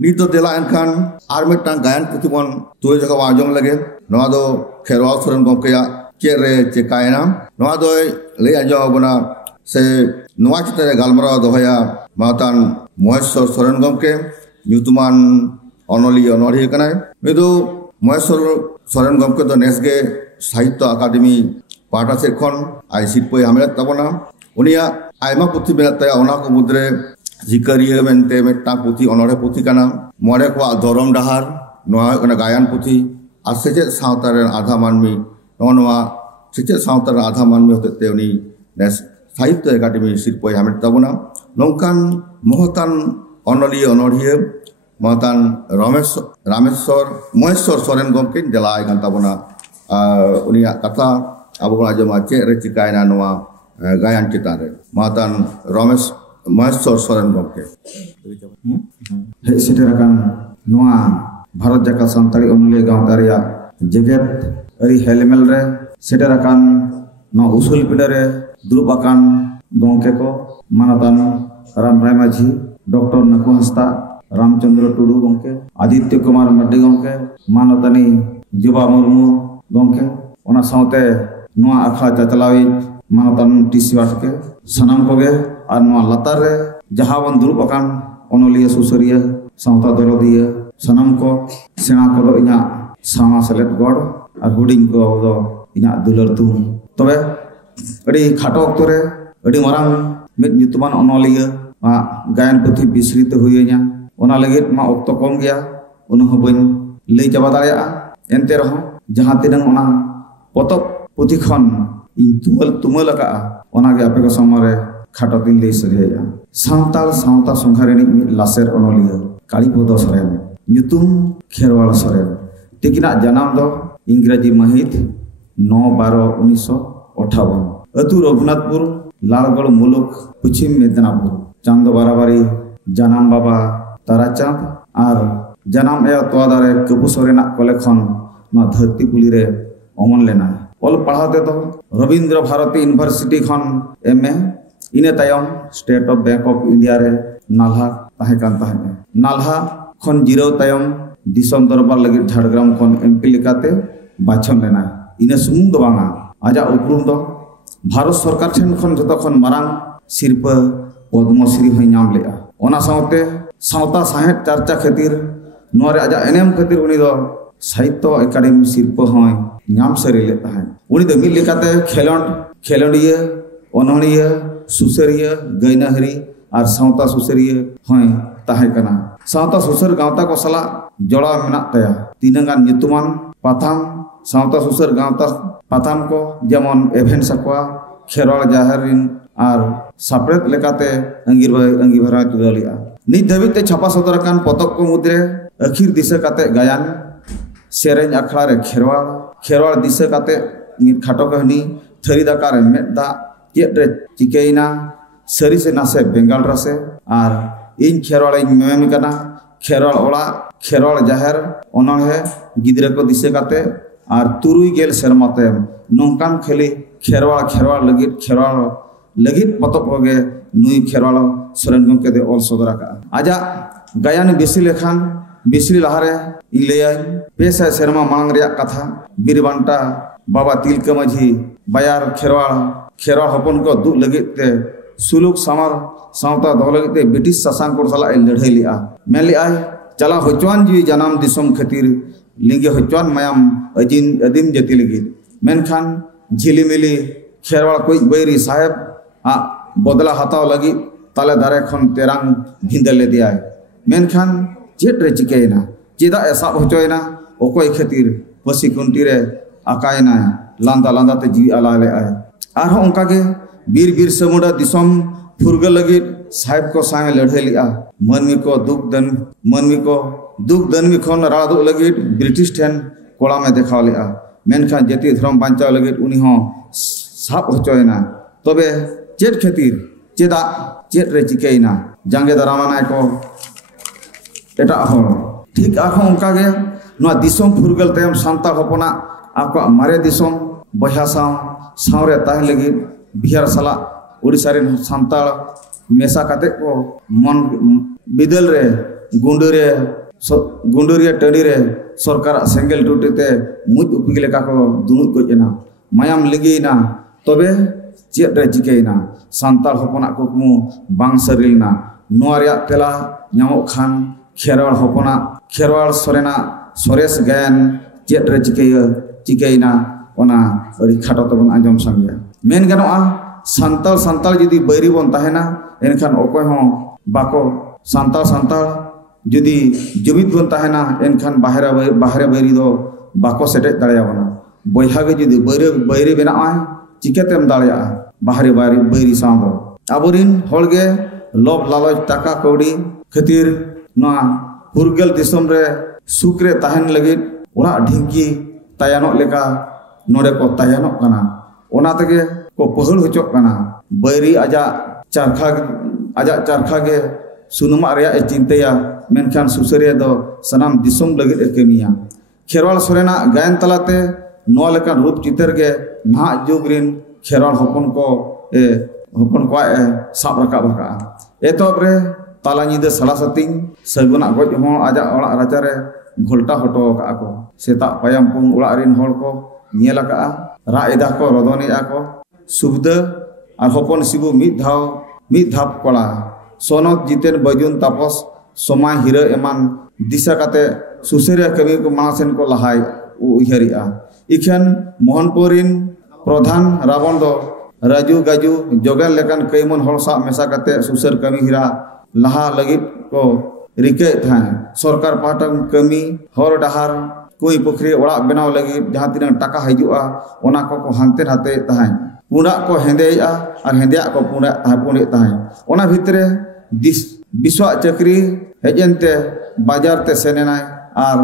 Nit do dela enkan ar mitang gayan puthi bon tui jaka wajong lage noa do Kherwal Soren gomke ya chere chekaina noa do lei ajo bona se noa chitere galmara dohaya matan Moheshwar Soren gomke nyutuman onoli onori kanai nidu Moheshwar Soren gomke do nesge Sahitya Akademi Pahata sed khon ai sitpoi hamelat tabona unia aima puthi melat taya ona ko mudre Zikariya mente metang puthi onore puthi kana more ko dorom dahar noa kana gayan puthi ar sejek sawta ren adha manmi noa sejek sawta ren adha manmi hotete uni nes Sahitya Akademi sitpoi hamelat tabona nongkan mohotan onoli onoriye mohatan Moheshwar Soren gomke delai kan tabona unia kata abu aja mace recikaina noa gayan citare mohatan Moheshwar Soren gomke seterakan noa Bharat Jakat Santali Onoli Gawta reya jeget ari helmel re seterakan no usul pidare durub akan gomke ko manatan Ram Rai Maji Dr. Naku Hasta Ramchandra Tudu gomke Aditya Kumar Maddi gomke manatani Juba Murmu gomke ona saute noa akha chachalawi manatan tisiwas ke sanam koge ar noa latar re jahawan durub akan onoliya susuriya sauta dolodiya sanam ko sena ko do inya sama selet god ar huding ko do inya dular tu tobe adi khato okto re adi marang mit nyutuman onoliya gayan puthi bisrita huyenya ona lagit ma okto kom gya una hobain lei jaba darea ente raho jaha tinang ona potop puthi khon in tumal ka ona ge ape ko samare khato tin lei sareya santal sauta songhareni mi laser onoliya Kalipodo Soren nyutum Kherwal Soren tikina janam do Ingraji mahit 9/12/1958 atu Raghunathpur Lalgad muluk Puchim Mednapur Chando Barabari janam baba Tarachand ar janam e toadare Kapu Sorenak kolekhon na dharti pulire omon lena ol padhate do Rabindra Bharati University khon MA ine tayom State of Bank of India re Nalha tahekan tahane Nalha khon jiraw tayom disom darbar lagi Jhargram khon MP lekate bachon lena ine sumung do banga aja uprum do Bharat Sarkar then khon joto khon marang sirpa Padmashri hoy nyam lea ona saute sauta sahet charcha khatir nore aja enem khatir uni do Sahitya Akademi sirpa hoy nyam sari le tahen uni do mil lekate khelondiya onoliya susariya gainahari ar sauta susariya hoy tahe kana sauta susar gawta ko sala jola menak taya tinangan nyutuman patham sauta susar gawta patham ko jemon event sakwa Kherwal Jaharin ar sapret lekate angibara tudalia nit dhabite chapa sodarakan potok ko mudre akhir disa kate gayan sereny akhla re Kherwal disa kate nit khato kahani thari dakar medda ᱪᱮᱫ ᱨᱮ ᱪᱤᱠᱟᱹᱭᱮᱱᱟ ᱥᱟᱹᱨᱤ ᱥᱮ ᱱᱟᱥᱮ ᱵᱮᱝᱜᱟᱞ ᱨᱟᱥᱮ ᱟᱨ ᱤᱧ ᱠᱷᱮᱨᱣᱟᱞ ᱤᱧ ᱢᱮᱢᱮ ᱠᱟᱱᱟ ᱠᱷᱮᱨᱣᱟᱞ ᱚᱲᱟᱜ ᱠᱷᱮᱨᱣᱟᱞ ᱡᱟᱦᱮᱨ ᱚᱱᱚᱬᱦᱮ ᱜᱤᱫᱽᱨᱟᱹ ᱠᱚ ᱫᱤᱥᱟᱹ ᱠᱟᱛᱮ ᱟᱨ 70 ᱥᱮᱨᱢᱟ ᱛᱟᱭᱚᱢ ᱱᱚᱝᱠᱟᱱ ᱠᱷᱟᱹᱞᱤ ᱠᱷᱮᱨᱣᱟᱞ ᱞᱟᱹᱜᱤᱫ ᱯᱚᱛᱚᱵ ᱠᱚᱜᱮ ᱱᱩᱭ ᱠᱷᱮᱨᱣᱟᱞ ᱥᱚᱨᱮᱱ ᱜᱚᱢᱠᱮ ᱫᱚ ᱚᱞ ᱥᱚᱫᱚᱨ ᱟᱠᱟᱜᱼᱟ ᱟᱡᱟᱜ ᱜᱟᱭᱟᱱ ᱵᱤᱥᱤ ᱞᱮᱠᱷᱟᱱ ᱵᱤᱥᱨᱤ ᱞᱟᱦᱟᱨᱮ ᱤᱧ ᱞᱟᱹᱭᱟᱹᱧ 200 ᱥᱮᱨᱢᱟ ᱢᱟᱲᱟᱝ ᱨᱮᱭᱟᱜ ᱠᱟᱛᱷᱟ ᱵᱤᱨᱵᱟᱱᱴᱟ ᱵᱟᱵᱟ ᱛᱤᱞᱠᱟᱹ ᱢᱟᱹᱡᱷᱤ ᱵᱟᱭᱟᱨ Kherwal hopon ko duk lagit te suluk samar sauta doh lagit te British sasang kor sala ladhai lia men li ai chala hochuan ji janam disom khatir lingi hochuan mayam adim jati lagi menkhan jhilimili Kherwal koi bairi saheb bodla hataw lagi tale dare khon terang bhindal le diay menkhan chet re chikaina cheda esa hochoina okoi khatir pasi kunti re akaina landa te ji ala le ay arho onka ge bir samuda disom furga lagi sahib ko sange ladhai lia manmi ko duk dan mi khon radu lagi British ten kola me dekhaw lia menkhan jati dhrom banchaw lagi uni ho sab hochoina tobe chet khatir cheda chet re chikaina jange daramana ko eta hor ठीक arho onka ge no disom furgal tayam santa hopona akwa mare disom boya सावरे ताहे लगी बिहार साला उड़ीसा रे सांताल मेसा काते को मन बिदल रे गुंडुरिया टंडी रे सरकार सेंगल टूटीते मुज उपी लेका को दुनुक गजना मायाम लिगीना तबे चेद रे चिकेना सांताल हपना कुकमु बांग सरिलना नोआ रेया तेला ᱧᱟᱢᱚᱜ खान खेरवाल हपना खेरवाल सोरेना सोरेस गायन चेद रे चिकेना ओना अड़ी खाटो तबन आंजम संगिया मेन गनोआ सांताल जुदी बैरी बन ताहेना एनखान अकय हो बाको सांताल जुदी जुमिद बन ताहेना एनखान बाहरे बैरी दो बाको सेटेज दाड़ेयाबना बयहा गे जुदी बैरी बेनाआ चिकेतेम दाड़ेया बाहरे बैरी साव दो आबोरिन होलगे लोभ लालच टाका कौड़ी खातिर नोआ पुरगल दिसम रे सुख रे ताहेन लगित ओरा ढिंकी तायानो लेका नोडे को तायानो कना ओना तगे को पहल होचोक कना बैरी आजा चरखा गे सुनुमा रेया ए चिंतया मेनखान सुसरिया दो सनाम दिसम लगित ए केमिया खेरवाल सोरेना गायन तलाते नोआ लेकान रूप चितर गे ना जुगरिन खेरवाल हपन को साब रकाब रका एतोब रे ताला निदे सला सतिंग सगुना गज हो आजा ओड़ा राचारे घोलटा हटो का को सेता पायम पुंग ओड़ा रिन होल को नियला का रा एदा को रदोनिया को सुबद आर हपन सिबु मिद धाप कोला सोनत जितेन बजुन तापस समाय हिरा एमान दिशा काते सुसेरिया कमी को मासेन को लहाय उहरिया इखन मोहनपुरिन प्रधान रावण दो राजू गाजू जोगन लेकन कईमन हर सा मेसा काते सुसर कमी हिरा लहा लगित को रिके था सरकार पाहटा कमी हर डहार कोई पोखरी ओड़ा बनाव लगी जहाँ तीन टाका हजुआ ओना को हानते नाते तहाय पुंडा को हेंदेया और हेंदेया को पुंडे तहाय ओना भितरे विश्वा चक्री हेजनते बाजार ते सेनेनाय और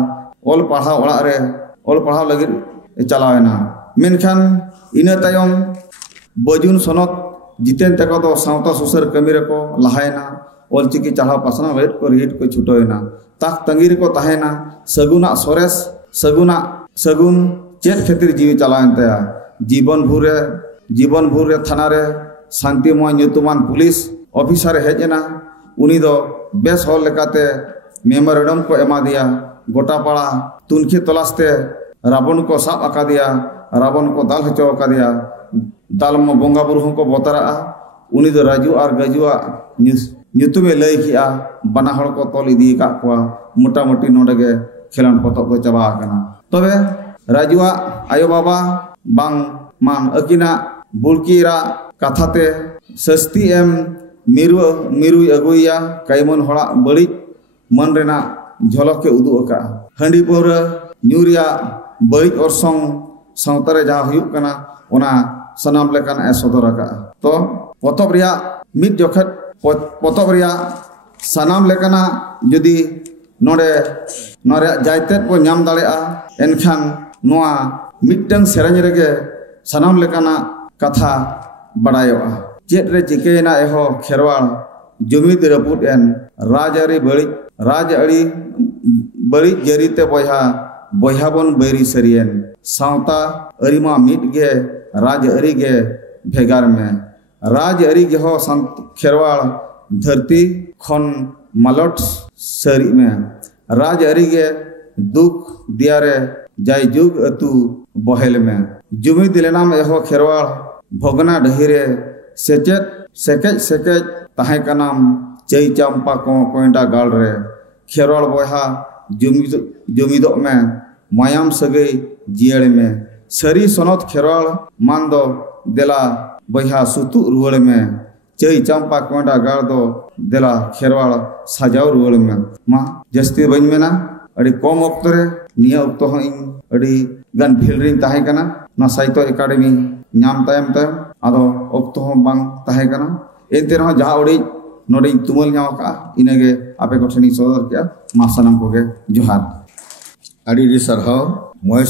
ओल पढ़ाव ओड़ा रे ओल पढ़ाव लगी चलावेना मेनखान इना तायम बजुन सनत जितेन तक दो सावता सुसर कमी रे को लहायना ओलचिकी चढ़ाव पासना वेट को रिहिट को छुटोयना ताक तंगीर को ताहेना सगुना सोरेस सगुन चेत खातिर जीवी चलायन तया जीवन भूर रे थाना रे शांतिमय ᱧᱩᱛᱩᱢᱟᱱ पुलिस ऑफिसर हेजना उनी दो बेस हॉल लेकाते मेमोरेंडम को एमा दिया गोटापाड़ा तुनखी तलाशते रावण को साब आका दिया रावण को दाल हचो आका दिया दाल में बोंगा बुरु को बोतरा उनी दो राजू और गजुआ ᱧᱩᱛᱩᱢে लई किया बना हड़ को तोल इदी का मोटामोटी नोडे खेलान पतब दो चाबा आकना तबे राजुआ आयो बाबा बांग मान अकिना बुलकीरा कथाते सस्ती एम मिरु अगुया कईमन हड़ा बड़ी मन रेना झलक के उदू अका हंडी पौरा न्यूरिया बड़ी orसंग सावतारे जहाँ हुयुक कना ओना सनाम लेकान ए सदर अका तो पतब रिया मिद जखत पतब रिया सनाम लेकाना जुदी नोडे जायतेत को नाम दाड़ेआ एनखान नोआ मिटन सेरेंज रेगे सनाम लेकाना कथा बड़ायोआ चेद रे चिकेना एहो खेरवाल जुमिद रपुट एन राजआरी बड़ी जरीते बयहा बन बैरी सरियन सावता अरिमा मिट गे राजआरी गे भेगार में राजआरी गे हो खेरवाल धरती खन मालट सरी में राजआरी गे दुख दियारे जाय जुग अतु बहेल में जुमिद लेनाम एहो खेरवाल भोगना डहिरे सेकेज ताहे कनाम चई चंपा को कोइंटा गाल रे खेरवाल बयहा जुमिद में मायाम सगई जियड़ में सरी सनत खेरवाल मान दो देला बयहा सुतु रुवड़ में चई चंपा कोइंटा गाल दो देला खेरवाल साजाव रुवड़ में मा जस्ती बन मेना अड़ी कम वक्त रे निया वक्त हो इन अड़ी गन फिल्डरिंग ताहे कना ना साहित्य एकेडमी नाम तायम आदो वक्त हो बांग ताहे कना एनते रह जहाँ उड़ी नोडे तुमल नाम का इनगे आपे को ठनी सदर किया मा सनम को गे जोहार अड़ी सरहाव मोय